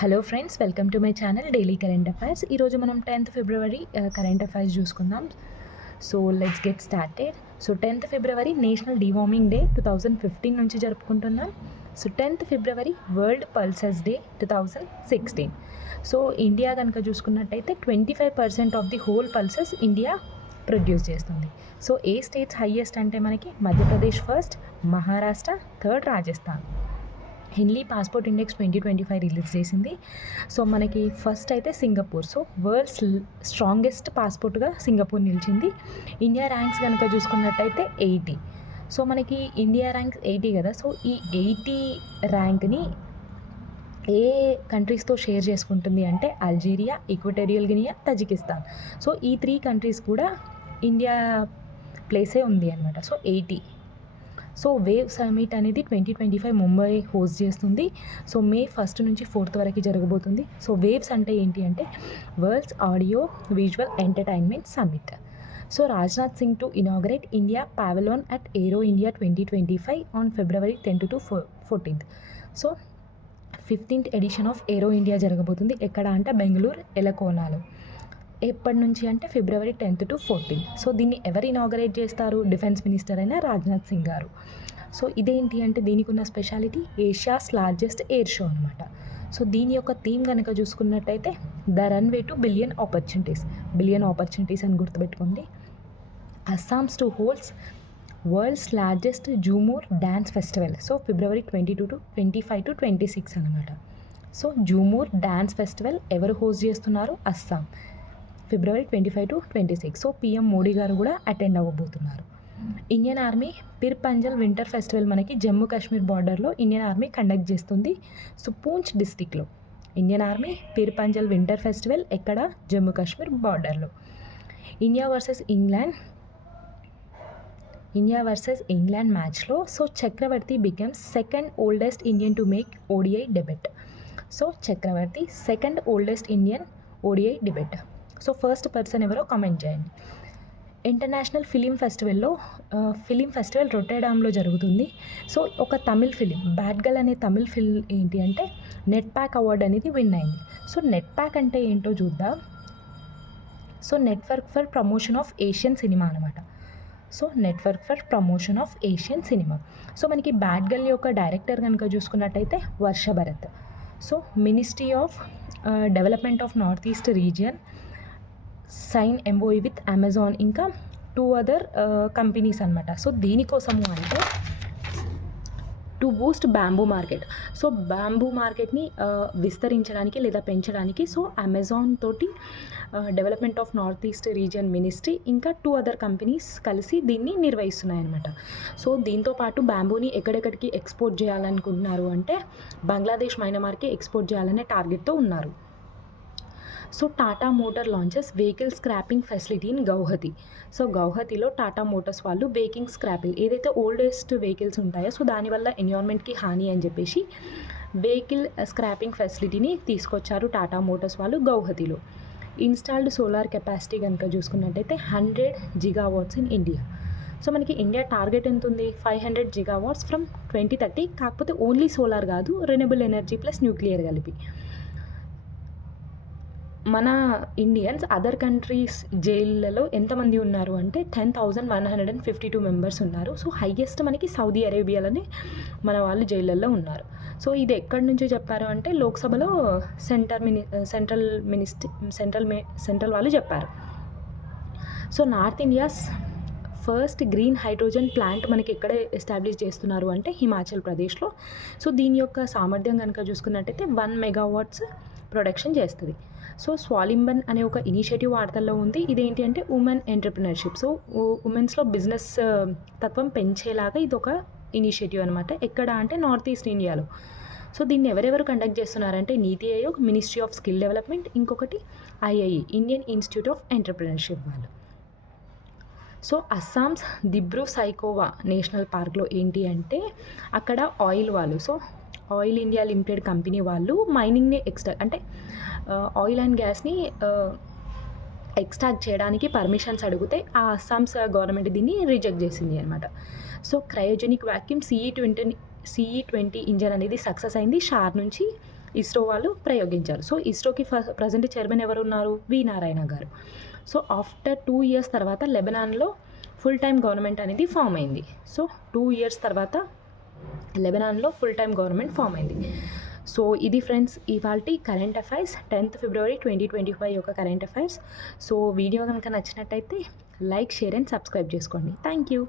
Hello friends, welcome to my channel daily current affairs. ఈరోజు మనం 10th February current affairs చూసుకుందాం. So let's get started. So 10th February national deworming day 2015 నుంచి జరుపుకుంటున్నాం. So 10th February world pulses day 2016. So India కనుక చూసుకున్నట్టయితే 25% of the whole pulses India produce చేస్తుంది. So ఏ states highest అంటే మనకి Madhya Pradesh first, Maharashtra third, Rajasthan. Henley passport index 2025 release చేసింది. So మనకి ఫస్ట్ అయితే Singapore. So world's strongest పాస్పోర్ట్గా Singapore నిలిచింది. ఇండియా ర్యాంక్స్ కనుక చూసుకున్నట్టయితే 80. సో మనకి ఇండియా ర్యాంక్స్ 80 కదా. సో ఈ 80 ర్యాంక్ని ఏ కంట్రీస్తో షేర్ చేసుకుంటుంది అంటే Algeria, equatorial Guinea, Tajikistan. So ఈ 3 కంట్రీస్ కూడా ఇండియా ప్లేసే ఉంది అనమాట. సో 80. సో వేవ్ సమిట్ అనేది 2025 ముంబై హోస్ట్ చేస్తుంది. సో మే 1 నుంచి 4 వరకు జరగబోతుంది. సో వేవ్స్ అంటే ఏంటి అంటే world's audio visual entertainment summit. So Rajnath Singh to inaugurate India pavilion at aero India 2025 on February 10 to 14. So 15th edition of aero India జరగబోతుంది. ఎక్కడ అంటే బెంగళూరు ఎలకోనాలో. ఎప్పటి నుంచి అంటే ఫిబ్రవరి 10 to 14. సో దీన్ని ఎవరు ఇనాగరేట్ చేస్తారు? డిఫెన్స్ మినిస్టర్ అయిన రాజ్నాథ్ సింగ్ గారు. సో ఇదేంటి అంటే దీనికి ఉన్న speciality Asia's largest air show అనమాట. సో దీని యొక్క థీమ్ కనుక చూసుకున్నట్టయితే the runway to billion opportunities అని గుర్తుపెట్టుకుంది. Assam's to holds world's largest Jhumoor dance festival. So February 25 to 26 అనమాట. సో జూమూర్ డ్యాన్స్ ఫెస్టివల్ ఎవరు హోస్ట్ చేస్తున్నారు? Assam. February 25 to 26. So PM Modi garu కూడా అటెండ్ అవ్వబోతున్నారు. Indian army Pir Panjal winter festival మనకి జమ్మూ కాశ్మీర్ బార్డర్లో ఇండియన్ ఆర్మీ కండక్ట్ చేస్తుంది. సో పూంచ్ డిస్టిక్లో Indian army Pir Panjal winter festival ఎక్కడ? జమ్మూ కాశ్మీర్ బార్డర్లో. ఇండియా వర్సెస్ ఇంగ్లాండ్ మ్యాచ్లో so Chakravarthy becomes second oldest Indian to make ODI debut. So Chakravarthy second oldest Indian ODI debut. So first person ఎవరో comment చేయండి. International film festival రొటెడామ్లో జరుగుతుంది. So ఒక Tamil film bad girl అనే Tamil film ఏంటి అంటే నెట్ ప్యాక్ అవార్డ్ అనేది విన్ అయింది. సో నెట్ ప్యాక్ అంటే ఏంటో చూద్దాం. So network for promotion of Asian cinema అనమాట. So network for promotion of Asian cinema. So మనకి బ్యాడ్ గర్ల్ యొక్క డైరెక్టర్ కనుక చూసుకున్నట్టయితే Varsha Bharath. So ministry of development of north east region sign MoU with Amazon ఇంకా 2 other companies అనమాట. So దీనికోసము అంటే to boost bamboo market. So bamboo మార్కెట్ని విస్తరించడానికి లేదా పెంచడానికి సో అమెజాన్ తోటి development of north east region ministry ఇంకా 2 other కంపెనీస్ కలిసి దీన్ని నిర్వహిస్తున్నాయన్నమాట. సో దీంతోపాటు బ్యాంబూని ఎక్కడెక్కడికి ఎక్స్పోర్ట్ చేయాలనుకుంటున్నారు అంటే బంగ్లాదేశ్, మయన్మార్కి ఎక్స్పోర్ట్ చేయాలనే టార్గెట్తో ఉన్నారు. So Tata motor launches vehicle scrapping facility in Guwahati. So గౌహతిలో టాటా మోటార్స్ వాళ్ళు వెహికల్ స్క్రాపింగ్ ఏదైతే ఓల్డెస్ట్ వెహికల్స్ ఉంటాయో సో దానివల్ల ఎన్విరాన్మెంట్కి హాని అని చెప్పేసి వెహికల్ స్క్రాపింగ్ ఫెసిలిటీని తీసుకొచ్చారు టాటా మోటార్స్ వాళ్ళు గౌహతిలో. ఇన్స్టాల్డ్ సోలార్ కెపాసిటీ కనుక చూసుకున్నట్టయితే 100 GW ఇన్ ఇండియా. సో మనకి ఇండియా టార్గెట్ ఎంత ఉంది? 500 GW ఫ్రమ్ 2030. కాకపోతే ఓన్లీ సోలార్ కాదు, రెన్యూబుల్ ఎనర్జీ ప్లస్ న్యూక్లియర్ కలిపి. మన ఇండియన్స్ అదర్ కంట్రీస్ జైళ్ళలో ఎంతమంది ఉన్నారు అంటే 10,152 మెంబర్స్ ఉన్నారు. సో హైయెస్ట్ మనకి సౌదీ అరేబియాలోనే మన వాళ్ళు జైళ్ళల్లో ఉన్నారు. సో ఇది ఎక్కడి నుంచి చెప్పారు అంటే లోక్సభలో సెంట్రల్ వాళ్ళు చెప్పారు. So north India's first green hydrogen plant మనకి ఎక్కడ ఎస్టాబ్లిష్ చేస్తున్నారు అంటే హిమాచల్ ప్రదేశ్లో. సో దీని యొక్క సామర్థ్యం కనుక చూసుకున్నట్టయితే 1 MW ప్రొడక్షన్ చేస్తుంది. సో స్వాలింబన్ అనే ఒక ఇనిషియేటివ్ వార్తల్లో ఉంది. ఇదేంటి అంటే ఉమెన్ ఎంటర్ప్రినర్షిప్. సో ఉమెన్స్లో బిజినెస్ తత్వం పెంచేలాగా ఇది ఒక ఇనిషియేటివ్ అనమాట. ఎక్కడ అంటే నార్త్ ఈస్ట్ ఇండియాలో. సో దీన్ని ఎవరెవరు కండక్ట్ చేస్తున్నారంటే నీతి Aayog, ministry of skill development, ఇంకొకటి ఐఐఈ ఇండియన్ ఇన్స్టిట్యూట్ ఆఫ్ ఎంటర్ప్రినర్షిప్ వాళ్ళు. సో అస్సామ్స్ దిబ్రూ సైకోవా నేషనల్ పార్క్లో ఏంటి అంటే అక్కడ ఆయిల్ వాళ్ళు so oil India limited company వాళ్ళు మైనింగ్ని అంటే ఆయిల్ అండ్ గ్యాస్ని ఎక్స్ట్రాక్ట్ చేయడానికి పర్మిషన్స్ అడిగితే ఆ అస్సామ్స్ గవర్నమెంట్ దీన్ని రిజెక్ట్ చేసింది అనమాట. So cryogenic vacuum CE20 engine అనేది సక్సెస్ అయింది షార్ నుంచి ఇస్రో వాళ్ళు ప్రయోగించారు. సో ఇస్రోకి ప్రజెంట్ చైర్మన్ ఎవరు ఉన్నారు? వి నారాయణ గారు. సో ఆఫ్టర్ 2 ఇయర్స్ తర్వాత లెబనాన్లో ఫుల్ టైం గవర్నమెంట్ అనేది ఫామ్ అయింది. సో 2 ఇయర్స్ తర్వాత లెబనాన్లో ఫుల్ టైం గవర్నమెంట్ ఫామ్ అయింది. సో ఇది ఫ్రెండ్స్ ఇవాల్టి కరెంట్ అఫైర్స్ 10th ఫిబ్రవరి 2025 యొక్క కరెంట్ అఫైర్స్. సో వీడియో కనుక నచ్చినట్టయితే లైక్, షేర్ అండ్ సబ్స్క్రైబ్ చేసుకోండి. Thank you.